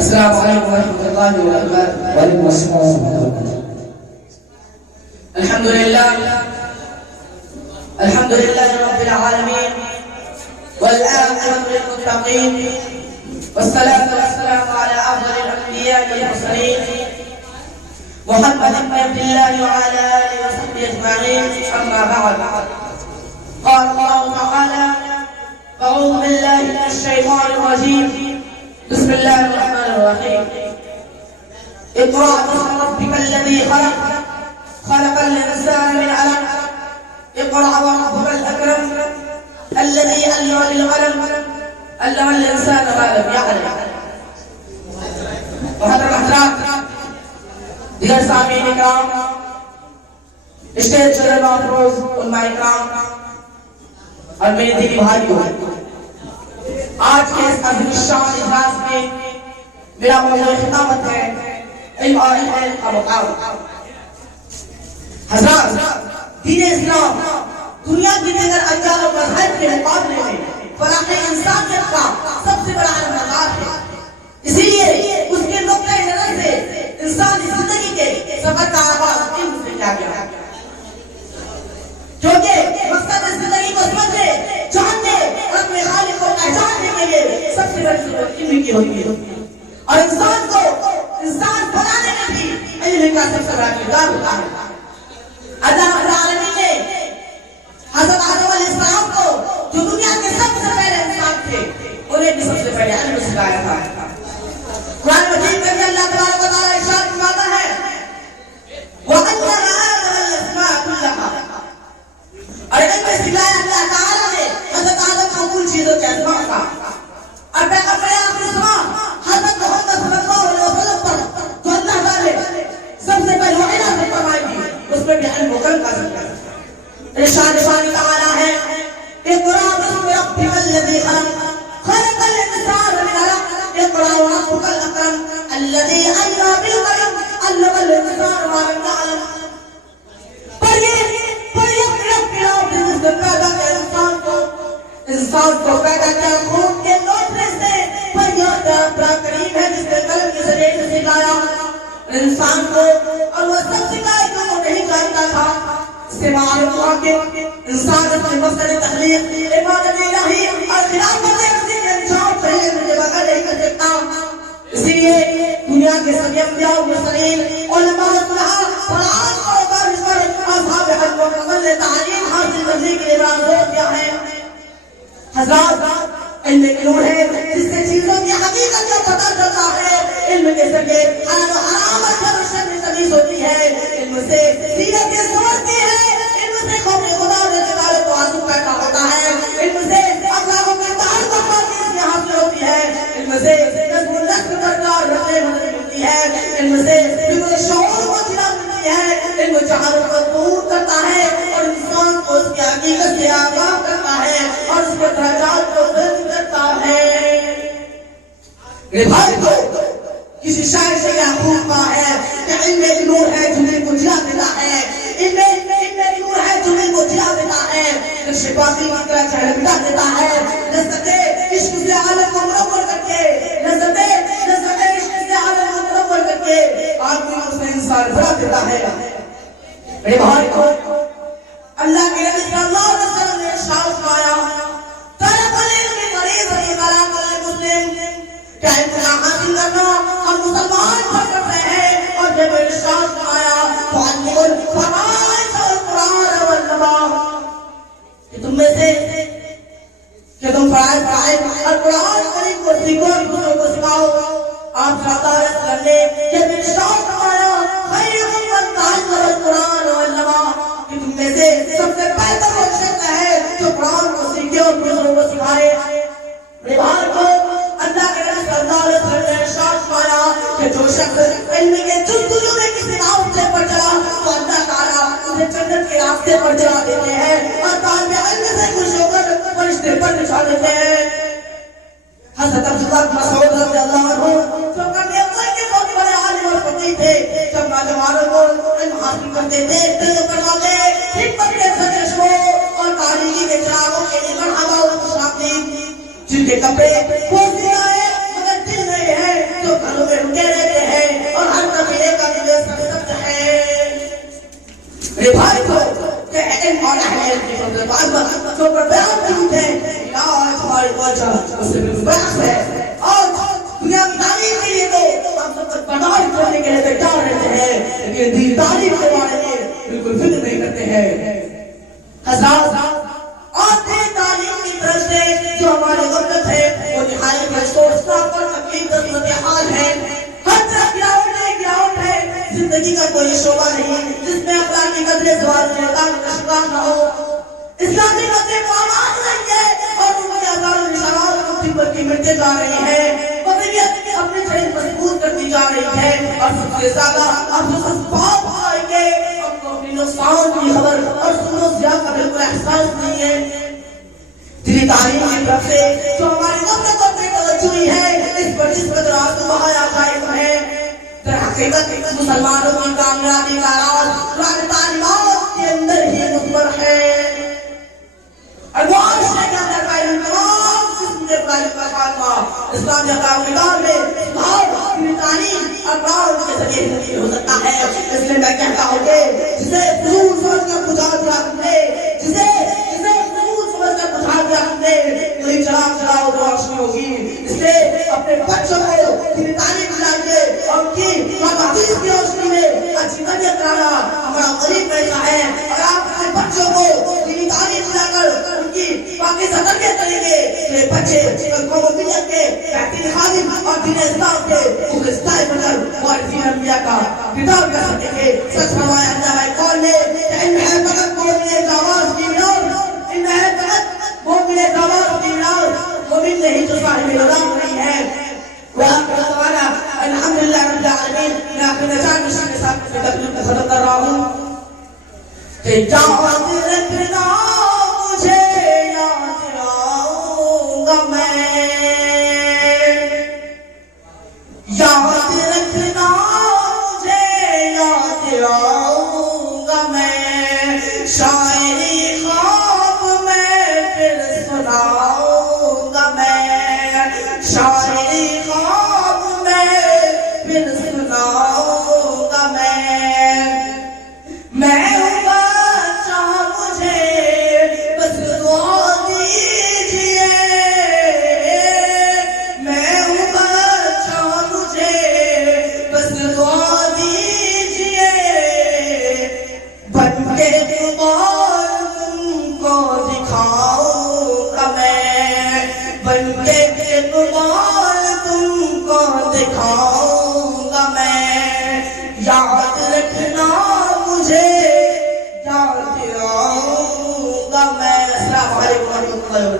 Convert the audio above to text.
السلام عليكم ورحمة الله وبركاته. وعليكم السلام ورحمة الله وبركاته. الحمد لله رب العالمين، والعاقبة للمتقين، والصلاة والسلام على أفضل الأنبياء والمرسلين محمد بن عبد الله وعلى آله وصحبه أجمعين. أما بعد، قال الله تعالى: أعوذ بالله من الشيطان الرجيم، بسم الله الرحمن الرحيم. اقرأ باسم ربك الذي خلق، خلق الإنسان من علق، اقرأ وربك الأكرم الذي علم بالقلم، علم الإنسان ما لم يعلم. محترم حضرات، دیگر سامعین اکرام، اسٹیج پر محفوظ علماء اکرام اور میرے دینی بھائیوں، آج کے اس عظیم الشان اجلاس میں میرا موضوع خطابت ہے علم اور علم کا مقام۔ حضرات، دین اسلام دنیا کی دیگر ادیان و مذاہب کے مقابلے میں فلاح انسانیت کا سب سے بڑا علامات ہے۔ اسی لیے اس کے نقطۂ نظر سے انسانی زندگی کے سفر کا آغاز علم سے کیا گیا، کیونکہ مقصد زندگی کو سمجھنے، جاننے اور اپنے خالق کو پہچاننے کے لیے سب سے بڑی ضرورت علم کی ہوتی ہے، اور انسان کو انسان بنانے میں بھی علم کا سب سے بڑا کردار ہوتا ہے۔ اللہ رب العالمین نے حضرت آدم علیہ السلام کو، جو دنیا کے سب سے پہلے انسان تھے، انہیں بھی سب سے پہلے علم سکھایا تھا۔ قرآن مجید میں بھی اللہ تبارک و تعالیٰ ارشاد فرماتا ہے: وَعَلَّمَ آدَمَ الْأَسْمَاءَ كُلَّهَا، اور علم سکھلایا اللہ تعالیٰ نے حضرت آدم کو کل چیزوں کے اسماء کا، اور پیغمبر آخر زمان حضرت محمد صلی اللہ علیہ وسلم پر جو اللہ تعالیٰ نے سب سے پہلے وحی نازل فرمائی تھی، اس میں بھی علم و قلم کا ذکر ہے۔ ارشاد باری تعالیٰ ہے: اقرأ باسم ربک الذی خلق، خلق الانسان من علق، اقرأ وربک الاکرم الذی علم بالقلم، علم الانسان ما لم يعلم۔ پڑھیے اپنے رب کے نام سے، جس نے پیدا کیا انسان کو پیدا کیا خون کے لوٹنے سے، پڑھیے اور پیارا کریم ہے جس نے قلم کے ذریعے سے سکھایا انسان کو، اور وہ سب سکھائے جو وہ نہیں جانتا تھا۔ اس سے معلوم ہوا کہ انسان اپنے مقصد تخلیق، عبادت الہی اور خلافت ارضی کے انجام پہلے مجھے بغیر نہیں کر سکتا۔ اسی لیے دنیا کے سبھی انبیاء و مرسلین، علماء صلحاء، قرآن اور بارش پر اصحاب حق مکمل تعلیم حاصل کرنے کے لیے بڑا زور دیا ہے۔ حضرات، علم ایک نور ہے جس سے چیزوں کی حقیقت کا پتہ چلتا ہے۔ علم کے ذریعے حلال و حرام اور شر و شر میں تمیز ہوتی ہے، علم سے سیرت سنورتی ہے، علم سے خوف خدا اور اعتقاد توازن پیدا ہوتا ہے، علم سے اخلاق و کردار کو تمیز حاصل ہوتی ہے، علم سے نظم و نسق برقرار رکھنے میں مدد ملتی ہے، علم سے فکر و شعور کو اطلاع ملتی ہے، علم جہالت کو دور کرتا ہے اور انسان کو اس کی حقیقت سے آگاہ کرتا ہے اور اس کے درجات کو بلند کرتا ہے۔ میرے بھائی کو کسی شاعر سے کیا خوب کہا ہے کہ علم ایک نور ہے جو دل کو جلا دیتا ہے، علم ایک نور ہے جو دل کو جلا دیتا ہے، نقش باقی کی طرح چہرہ مٹا دیتا ہے، لذت عشق سے عالم کو منور کر کے، لذت عشق سے عالم کو منور کر کے آدمی اس میں انسان بنا دیتا ہے۔ میرے بھائی کو اللہ کے نبی صلی اللہ علیہ وسلم نے ارشاد فرمایا: طلب العلم فریضۃ علی کل مسلم، کیا علم حاصل کرنا ہم مسلمان فرض کرتے ہیں، اور جب ارشاد فرمایا تعلم الفرائض والقرآن والنبا، کہ تم میں سے کہ تم فرائض اور قرآن کریم کو سیکھو اور دوسروں کو سکھاؤ۔ آپ صلی اللہ علیہ وسلم نے جب ارشاد فرمایا خیرکم من تعلم القرآن والنبا، کہ تم میں سے سب سے بہتر وہ شخص ہے جو قرآن کو سیکھے اور دوسروں کو سکھائے۔ میرے بھائی کو اللہ کے نبی صلی اللہ علیہ وسلم نے ارشاد فرمایا کہ جو شخص علم کے جستجو میں کسی راستے پر چلا تو اللہ تعالیٰ اسے جنت کے راستے پر چلا دیتے ہیں، اور طالب علم سے خوش ہو کر فرشتے پر بٹھا دیتے ہیں۔ حضرت عبداللہ بن مسعود رضی اللہ عنہ جو کرنے اول کے بہت بڑے عالم اور فقیہ تھے، جب نوجوانوں کو علم حاصل کرتے دیکھتے تو فرماتے حکمت کے سجشوں اور تاریخی کے چراغوں کے لیے مرحبا و خوش آمدید، جن کے کپڑے پوشیدہ ہیں مگر دل نہیں ہے، جو گھر توجہ اس سے بالکل برعکس ہے. اور دنیا کی تعلیم کے لیے تو ہم سب تک برداشت کرنے کے لیے تیار رہتے ہیں, لیکن دین تعلیم کے بارے میں بالکل فکر نہیں کرتے ہیں. حضرات, اور دین تعلیم کی طرف سے جو ہماری غفلت ہے وہ نہایت افسوسناک اور تکلیف دہ صورتحال ہے. ہر طرف گراوٹ ہے. زندگی کا کوئی شعبہ نہیں جس میں اخلاقی قدریں زوال کا شکار نہ ہو. اسلامی قدریں پامال نہیں ہے اور ان کے ہزاروں نشانات کو تبر کی مٹتے جا رہی ہیں. مدنیت اپنی جڑیں مضبوط کرتی جا رہی ہے اور سب سے زیادہ افسوس بات ہے کہ ہم کو اپنی نقصان کی خبر اور سنو زیادہ کا بالکل احساس نہیں ہے. دینی تعلیم کی طرف سے جو ہماری غفلت اور بے توجہی ہے اس پر نسبت راست بہایا قائم ہے. در حقیقت مسلمانوں کی کامیابی کا راز قرآن تعلیمات کے اندر ہی مضمر ہے. اور معاشرے کے اندر قائم تمام قسم کے قائم کا خاتمہ اسلامی اقدار میں سدھار دینی تعلیم اور قرآن کے ذریعے نہیں ہو سکتا ہے. اس لیے میں کہتا ہوں کہ جسے فضول سمجھ کر بجھا دیا ہم نے, جسے فضول سمجھ کر بجھا دیا ہم نے, کوئی چراغ چلاؤ تو روشنی ہوگی. اس لیے اپنے بچوں کو دینی تعلیم دلائیے اور ان کی حدیث کی روشنی میں اچھی تربیت کرانا ہمارا غریب پیشہ ہے. اور آپ اپنے بچوں کو دینی تعلیم دلا کر ان کی باقی تربیت کریں گے کہ بچے قوم و ملت کے بہترین خادم اور دین اسلام کے مخلص بن کر وارثین انبیاء کا کردار کر سکیں گے. سچ فرمایا اللہ ہے قول نے کہ ان ہے فقط مومن آواز کی منار, ان ہے فقط مومن آواز کی منار, مومن نہیں جو صاحب نظام نہیں ہے. وآخر دعوانا الحمدللہ رب العالمین. میں اپنے نجات مشین کے ساتھ اپنی تقریر کو ختم کر رہا ہوں کہ یاد رکھنا مجھے یاد آؤں گا میں, یاد رکھنا مجھے یاد آؤں گا میں, شاعری خواب میں پھر سناؤں گا میں, شاعری خواب میں پھر سناؤں گا میں. میں ہوں بچہ مجھے بس دعا دیجئے, میں ہوں بچہ مجھے بس دعا دیجئے. بن کے اقبال تم کو دکھاؤں گا میں, بن کے اقبال تم کو دکھاؤں گا میں. یاد رکھنا مجھے یاد آؤں گا میں. السلام علیکم ورحمۃ اللہ.